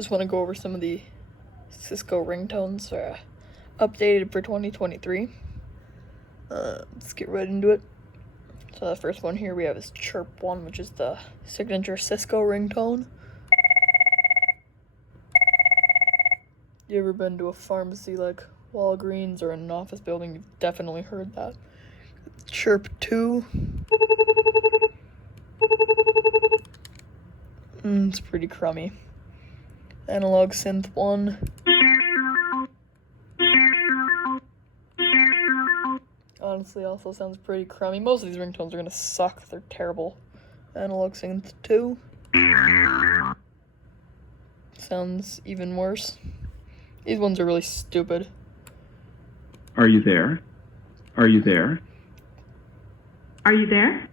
Just want to go over some of the Cisco ringtones updated for 2023. Let's get right into it. So the first one here we have is Chirp 1, which is the signature Cisco ringtone. You ever been to a pharmacy like Walgreens or an office building? You've definitely heard that. Chirp 2. It's pretty crummy. Analog synth 1. Honestly, also sounds pretty crummy. Most of these ringtones are gonna suck. They're terrible. Analog synth 2. Sounds even worse. These ones are really stupid. Are you there? Are you there? Are you there?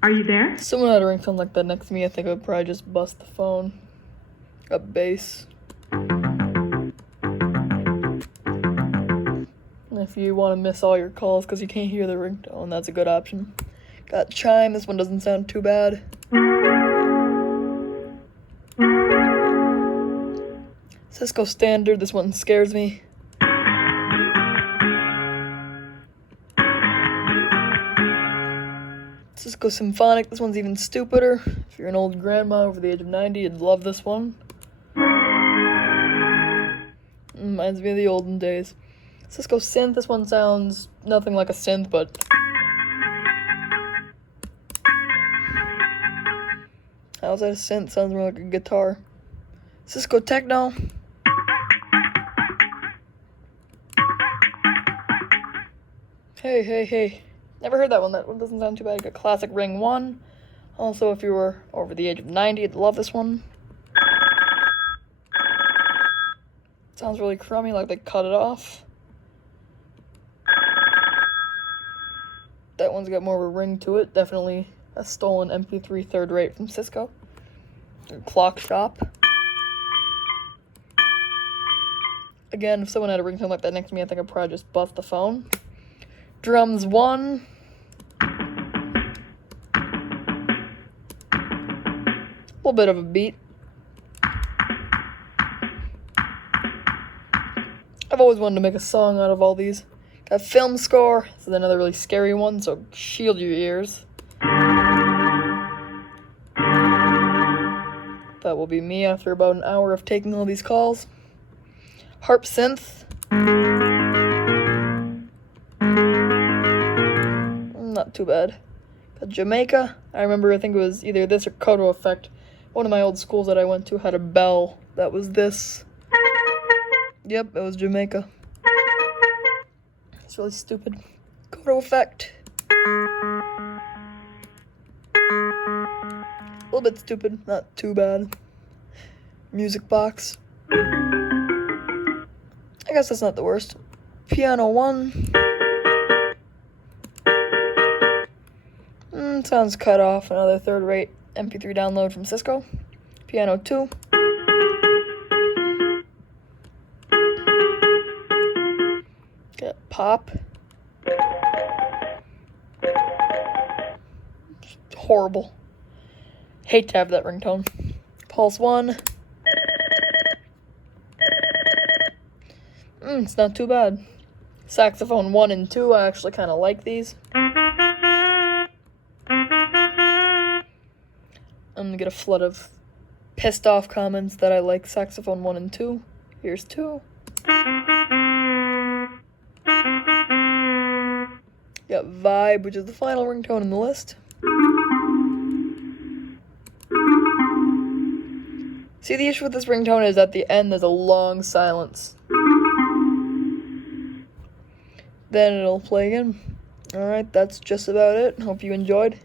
Are you there? If someone had a ringtone like that next to me, I think I would probably just bust the phone. A bass. If you want to miss all your calls because you can't hear the ringtone, that's a good option. Got Chime. This one doesn't sound too bad. Cisco Standard. This one scares me. Cisco Symphonic. This one's even stupider. If you're an old grandma over the age of 90, you'd love this one. Reminds me of the olden days. Cisco Synth. This one sounds nothing like a synth, but how's that a synth? Sounds more like a guitar. Cisco Techno. Hey. Never heard that one. That one doesn't sound too bad. You got Classic Ring 1. Also, if you were over the age of 90, you'd love this one. Sounds really crummy, like they cut it off. That one's got more of a ring to it. Definitely a stolen MP3 third rate from Cisco. Clock Shop. Again, if someone had a ringtone like that next to me, I think I'd probably just bust the phone. Drums 1. A little bit of a beat. I've always wanted to make a song out of all these. Got Film Score. This is another really scary one, so shield your ears. That will be me after about an hour of taking all these calls. Harp Synth. Not too bad. Got Jamaica. I think it was either this or Kodo Effect. One of my old schools that I went to had a bell that was this. Yep, it was Jamaica. It's really stupid. Kodo Effect. A little bit stupid, not too bad. Music Box. I guess that's not the worst. Piano 1. Sounds cut off. Another third rate MP3 download from Cisco. Piano 2. Got Pop. Horrible. Hate to have that ringtone. Pulse 1. It's not too bad. Saxophone 1 and 2. I actually kind of like these. I'm gonna get a flood of pissed off comments that I like saxophone 1 and 2. Here's 2. Got Vibe, which is the final ringtone in the list. See, the issue with this ringtone is at the end there's a long silence. Then it'll play again. Alright, that's just about it. Hope you enjoyed.